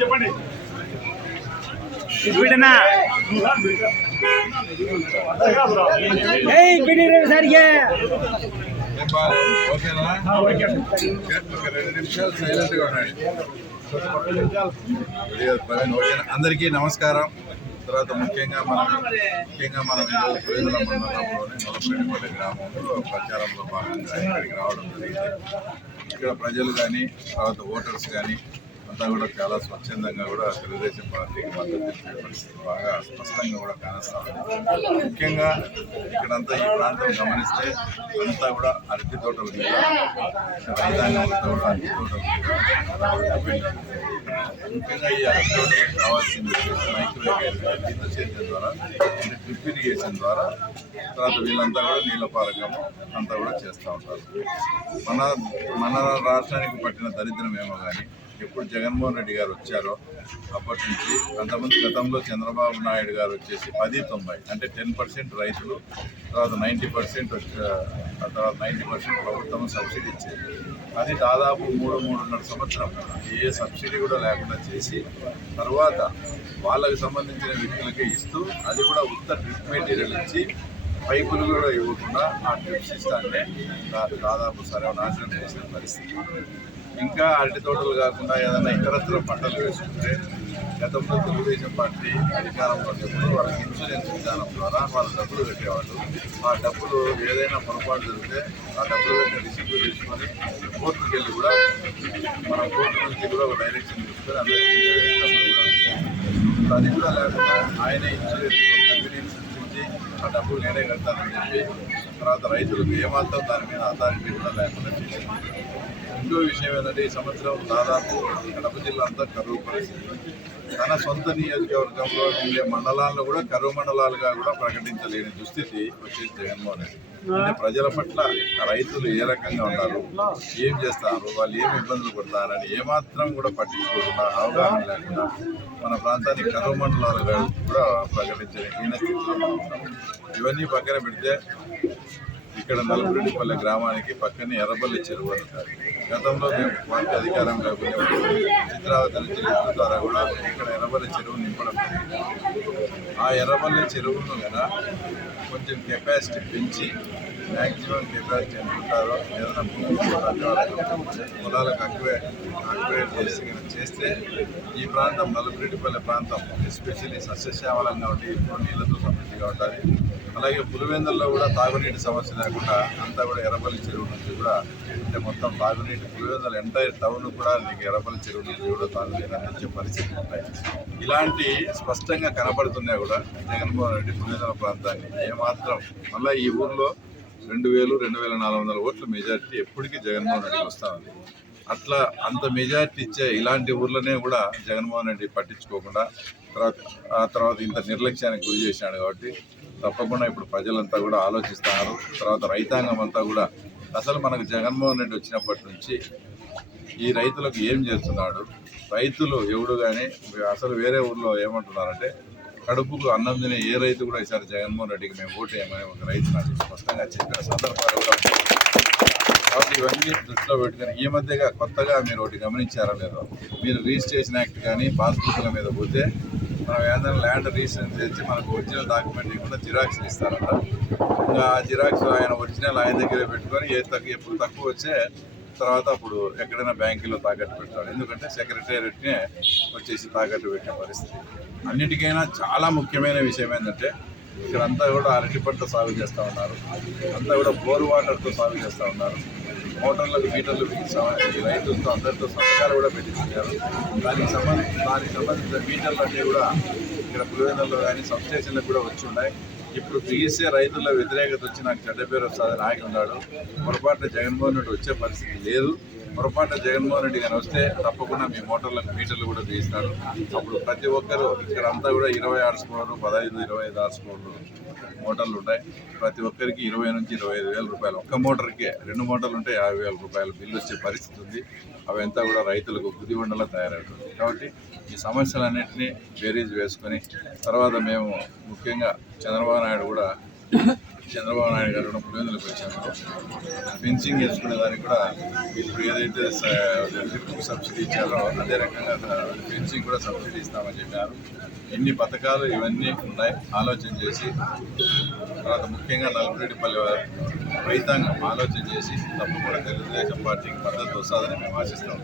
చెప్పండి అందరికీ నమస్కారం. తర్వాత ముఖ్యంగా మనం పేదల మండలంలోని నలపరెడ్డిపల్లి గ్రామంలో ప్రచారంలో భాగంగా ఇక్కడికి రావడం జరిగింది. ఇక్కడ ప్రజలు కానీ తర్వాత ఓటర్స్ కానీ అంతా కూడా చాలా స్వచ్ఛందంగా కూడా తెలుగుదేశం పార్టీకి మద్దతు తెలిపే పరిస్థితి బాగా స్పష్టంగా కూడా కానొస్తుంది. ముఖ్యంగా ఇక్కడంతా ఈ ప్రాంతం గమనిస్తే అంతా కూడా అరటి తోటల మీద రైతాంగం అంతా కూడా అరటి తోటల మీద ముఖ్యంగా ఈ అరటి తోటలకు కావాల్సింది మైక్రోవేవ్ కింద సేద్యం ద్వారా డ్రిప్ ఇరిగేషన్ ద్వారా తర్వాత వీళ్ళంతా కూడా నీళ్ళపారకము అంతా కూడా చేస్తూ ఉంటారు. మన రాష్ట్రానికి పట్టిన దరిద్రం ఏమో కానీ ఎప్పుడు జగన్మోహన్ రెడ్డి గారు వచ్చారో అప్పటి నుంచి అంతమంది గతంలో చంద్రబాబు నాయుడు గారు వచ్చేసి 10-90 అంటే 10% రైతులు, తర్వాత 90% తర్వాత 90% ప్రభుత్వం సబ్సిడీ ఇచ్చేది. అది దాదాపు 3-3.5 సంవత్సరం ఏ సబ్సిడీ కూడా లేకుండా చేసి తర్వాత వాళ్ళకి సంబంధించిన వ్యక్తులకే ఇస్తూ అది కూడా ఉత్త డ్రిప్ మెటీరియల్ ఇచ్చి పైపులు కూడా ఇవ్వకుండా ఆ డ్రిప్స్ ఇస్తానే దాదాపు సర్వనాశనం చేసిన పరిస్థితి. ఇంకా అరటి తోటలు కాకుండా ఏదైనా ఇతరత్ర పంటలు వేసుకుంటే గతంలో తెలుగుదేశం పార్టీ అధికారంలో ఉన్నప్పుడు వాళ్ళకి ఇన్సూరెన్స్ విధానం ద్వారా వాళ్ళు డబ్బులు కట్టేవాళ్ళు. ఆ డబ్బులు ఏదైనా పొరపాటు జరిగితే ఆ డబ్బులు కట్టిన రిసీప్ట్ తీసుకొని కోర్టుకు వెళ్ళి కూడా మనం కోర్టు నుంచి కూడా ఒక డైరెక్షన్ తీసుకొని అందరికీ డబ్బులు కూడా అది కూడా లేకుండా ఆయనే ఇన్సూరెన్స్ కంపెనీని సృష్టించి ఆ డబ్బులు నేనే కడతానని చెప్పి తర్వాత రైతులకు ఏమాత్రం దాని మీద అథారిటీ కూడా లేకుండా చేసింది. ఇంకో విషయం ఏంటంటే ఈ సంవత్సరం దాదాపు కడప జిల్లా అంతా కరువు పరిస్థితి. తన సొంత నియోజకవర్గంలో ఉండే మండలాలను కూడా కరువు మండలాలుగా కూడా ప్రకటించలేని దుస్థితి వచ్చేసి జగన్మోహన్ రెడ్డి. అంటే ప్రజల పట్ల రైతులు ఏ రకంగా ఉన్నారు, ఏం చేస్తారు, వాళ్ళు ఏమి ఇబ్బందులు పడతారని ఏమాత్రం కూడా పట్టించుకోకుండా అవగాహన లేకుండా మన ప్రాంతాన్ని కరువు మండలాలుగా కూడా ప్రకటించలేని హీన స్థితిలో మనం ఉన్నాం. ఇవన్నీ పక్కన పెడితే ఇక్కడ నలపరెడ్డిపల్లి గ్రామానికి పక్కనే ఎర్రబల్లి చెరువు అంటారు. గతంలో మేము పార్టీ అధికారంలో చిత్రావతి నుంచి లిఫ్ట్ ద్వారా కూడా ఇక్కడ ఎర్రబల్లి చెరువు నింపడం జరిగింది. ఆ ఎర్రబల్లి చెరువును కదా కొంచెం కెపాసిటీ పెంచి మ్యాక్సిమం కెపాసిటీ అనుకుంటారో ఏదైనా పొలాలకు అక్వేట్ చేస్తే ఈ ప్రాంతం నలపరెడ్డిపల్లి ప్రాంతం ఎస్పెషల్లీ సస్యశ్యామలంగా ఉండి ఎక్కువ నీళ్లతో సమృద్ధిగా ఉండాలి. అలాగే పులివెందుల్లో కూడా తాగునీటి సమస్య లేకుండా అంతా కూడా ఎర్రబల్లి చెరువు నుంచి కూడా అంటే మొత్తం తాగునీటి పులివెందుల ఎంటైర్ టౌన్ కూడా నీకు ఎర్రబల్లి చెరువు నుంచి కూడా తాగునీరు అందించే పరిస్థితులు ఉంటాయి. ఇలాంటి స్పష్టంగా కనబడుతున్నా కూడా జగన్మోహన్ రెడ్డి పులివెందుల ప్రాంతాన్ని ఏమాత్రం మళ్ళీ ఈ ఊర్లో 2,400 ఓట్ల మెజార్టీ ఎప్పటికీ జగన్మోహన్ రెడ్డి వస్తూ ఉంది. అట్లా అంత మెజార్టీ ఇచ్చే ఇలాంటి ఊర్లనే కూడా జగన్మోహన్ రెడ్డి పట్టించుకోకుండా తర్వాత ఇంత నిర్లక్ష్యానికి గురి చేసినాడు. కాబట్టి తప్పకుండా ఇప్పుడు ప్రజలంతా కూడా ఆలోచిస్తున్నారు. తర్వాత రైతాంగం అంతా కూడా అసలు మనకు జగన్మోహన్ రెడ్డి వచ్చినప్పటి నుంచి ఈ రైతులకు ఏం చేస్తున్నాడు, రైతులు ఎవడు కానీ అసలు వేరే ఊర్లో ఏమంటున్నారంటే కడుపుకు అన్నం తినే ఏ రైతు కూడా ఈసారి జగన్మోహన్ రెడ్డికి మేము ఓటు వేయమని ఒక రైతు నాకు స్పష్టంగా చెప్పిన సందర్భాలు కూడా. కాబట్టి ఇవన్నీ దృష్టిలో పెట్టుకుని ఈ మధ్యగా కొత్తగా మీరు ఒకటి గమనించారా లేదో, మీరు రిజిస్ట్రేషన్ యాక్ట్ కానీ పాస్బుక్ల మీద పోతే మనం ఏదైనా ల్యాండ్ రిజిస్ట్రేషన్ చేసి మనకు ఒరిజినల్ డాక్యుమెంట్ ఇవ్వకుండా జిరాక్స్లు ఇస్తారంట. ఇంకా ఆ జిరాక్స్ ఆయన ఒరిజినల్ ఆయన దగ్గరే పెట్టుకొని ఎప్పుడు తక్కువ వచ్చే తర్వాత అప్పుడు ఎక్కడైనా బ్యాంకులో తాకట్టు పెడతాడు. ఎందుకంటే సెక్రటేరియట్నే వచ్చేసి తాకట్టు పెట్టే పరిస్థితి. అన్నిటికైనా చాలా ముఖ్యమైన విషయం ఏంటంటే ఇక్కడ అంతా కూడా అరటి పంట సాగు చేస్తూ ఉన్నారు, అంతా కూడా బోర్ వాటర్తో సాగు చేస్తూ ఉన్నారు. మోటార్లకు మీటర్లు బిగించామని రైతులతో అందరితో సంతకాలు కూడా పెట్టించారు. దానికి సంబంధించిన మీటర్లు అన్నీ కూడా ఇక్కడ పులివెందుల్లో కానీ సబ్స్టేషన్లకు కూడా వచ్చి ఉన్నాయి. ఇప్పుడు బిగిసే రైతుల వ్యతిరేకత వచ్చి నాకు చెడ్డ పేరు వస్తుందని ఆగి ఉన్నాడు. పొరపాటున జగన్మోహన్ రెడ్డి వచ్చే పరిస్థితి లేదు. పొరపాటున జగన్మోహన్ రెడ్డి కానీ వస్తే తప్పకుండా మీ మోటార్లకు మీటర్లు కూడా బిగిస్తాడు. అప్పుడు ప్రతి ఒక్కరు ఇక్కడ అంతా కూడా 20 హార్స్పవర్లు 15-25 హార్స్పవర్లు మోటార్లు ఉంటాయి. ప్రతి ఒక్కరికి 20,000 నుంచి 25,000 రూపాయలు ఒక్క మోటార్కే. 2 మోటార్లు ఉంటే 50,000 రూపాయలు బిల్లు వచ్చే పరిస్థితి ఉంది. అవంతా కూడా రైతులకు గుదిబండలా తయారవుతుంది. కాబట్టి ఈ సమస్యలన్నింటినీ బేరీజ్ వేసుకొని తర్వాత మేము ముఖ్యంగా చంద్రబాబు నాయుడు గారు కూడా పులివెందులకు వచ్చాము. ఫెన్సింగ్ వేసుకునే దానికి కూడా ఇప్పుడు ఏదైతే డ్రిప్ సబ్సిడీ ఇచ్చారో అదే రకంగా ఫెన్సింగ్ కూడా సబ్సిడీ ఇస్తామని చెప్పారు. ఇన్ని పథకాలు ఇవన్నీ ఉన్నాయి. ఆలోచన చేసి తర్వాత ముఖ్యంగా నల్లపురెడ్డిపల్లి రైతాంగం ఆలోచన చేసి తప్పకుండా తెలుగుదేశం పార్టీకి మద్దతు వస్తుందని మేము ఆశిస్తాం.